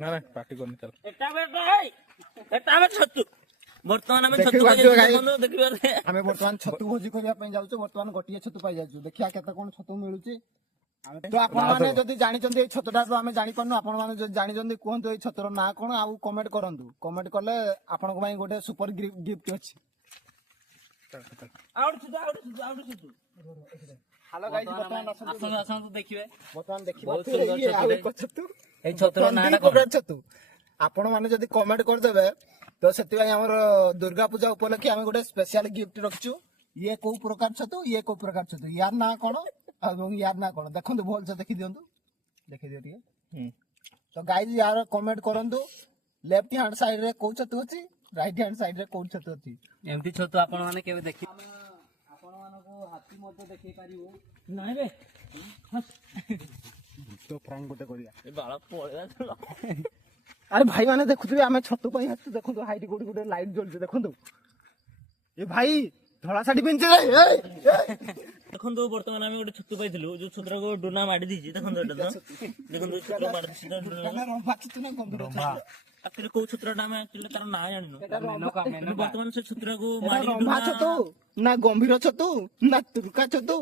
ନା ନା ପାର୍ଟି କରନି ଚାଲ। ବର୍ତ୍ତମାନ ଆମେ ଆମେ ବର୍ତ୍ତମାନ ଛତୁ ଭୋଜି କରିବା ପାଇଁ ଯାଉଛୁ। ବର୍ତ୍ତମାନ ଗୋଟିଏ ଛତୁ ପାଇ ଯାଉଛୁ। ଦେଖିବା କେତେ କଣ ଛତୁ ମିଳୁଛି। ତ ଆପଣମାନେ ଯଦି ଜାଣିଛନ୍ତି ଏଇ ଛତୁଟା ତ ଆମେ ଜାଣିପାରୁନୁ। ଆପଣମାନେ ଯଦି ଜାଣିଛନ୍ତି କୁହନ୍ତୁ ଏଇ ଛତୁର ନାଁ କଣ, ଆଉ କମେଣ୍ଟ କରନ୍ତୁ। କମେଣ୍ଟ କଲେ ଆପଣଙ୍କ ପାଇଁ ଗୋଟେ ସୁପର ଗିଫ୍ଟ ଅଛି। ହ୍ୟାଲୋ ଗାଇସ୍, ବର୍ତ୍ତମାନ ଆସନ୍ତୁ ଦେଖିବେ। ବର୍ତ୍ତମାନ ଦେଖିବା ବହୁତ ସୁନ୍ଦର ଇଏ ଆଉ ଛତୁଟେ। ଏକ ଛତୁ। ଏଇ ଛତୁର ବର୍ତ୍ତମାନ ନାଁଟା ଦି କଣ? ପ୍ରକାର ଛତୁ। ଆପଣ ମାନେ ଯଦି କମେଣ୍ଟ କରିଦେବେ ତ ସେଥିପାଇଁ ଆମର ଦୁର୍ଗା ପୂଜା ଉପଲକ୍ଷେ ଆମେ ଗୋଟେ ସ୍ପେଶାଲ ଗିଫ୍ଟ ରଖିଛୁ। ଇଏ କୋଉ ପ୍ରକାର ଛତୁ, ଇଏ କୋଉ ପ୍ରକାର ଛତୁ, ୟାର ନାଁ କଣ ଏବଂ ୟାର ନାଁ କଣ ଦେଖନ୍ତୁ, ଭଲସେ ଦେଖି ଦିଅନ୍ତୁ। ଦେଖିଦିଅ ଟିକେ। ତ ଗାଇଜ ୟାର କମେଣ୍ଟ କରନ୍ତୁ। ଲେଫ୍ଟ ହ୍ୟାଣ୍ଡ ସାଇଡ ରେ କୋଉ ଛତୁ ଅଛି, ରାଇଟ ହ୍ୟାଣ୍ଡ ସାଇଡ ରେ କୋଉ ଛତୁ ଅଛି। ଏମିତି ଛତୁ ଆପଣ ମାନେ କେବେ ଦେଖି ଆପଣ ମାନଙ୍କୁ ହାତୀ ମଧ୍ୟ ଦେଖେଇ ପାରିବୁ। ନାଇଁ ବେ ତ ପ୍ରାଙ୍କ୍ ଗୋଟେ କରିବା। ଏ ବାଳ ପଳେଇବା। ଆରେ ଭାଇ ମାନେ ଦେଖୁଥିବେ ଆମେ ଛତୁ ପାଇଁ ଆସିଛୁ। ଦେଖନ୍ତୁ ହାଇଟ୍ କୋଉଠି ଗୋଟେ ଲାଇଟ୍ ଜ୍ବଳୁଛି ଦେଖନ୍ତୁ। ଏ ଭାଇ ଧଳା ଶାଢୀ ପିନ୍ଧିଛି ରେ। ଦେଖନ୍ତୁ ବର୍ତ୍ତମାନ ଆମେ ଗୋଟେ ଛତୁ ପାଇଥିଲୁ। ଯୋଉ ଛତୁଟାକୁ ଡୁନା ମାଡି ଦେଇଛି। ଦେଖନ୍ତୁ ଏଇଟା ତ ଦେଖନ୍ତୁ ଛତୁ ମାଡି ଦେଇଛି। ଆକ୍ଚୁଆଲି କୋଉ ଛତୁଟା ଆମେ ଆକ୍ଚୁଆଲି ତାର ନାଁ ଜାଣିନୁ। ବର୍ତ୍ତମାନ ସେ ଛତୁଟାକୁ ରମ୍ଭା ଛତୁ ନା ଗମ୍ଭୀର ଛତୁ ନା ତୁର୍କା ଛତୁ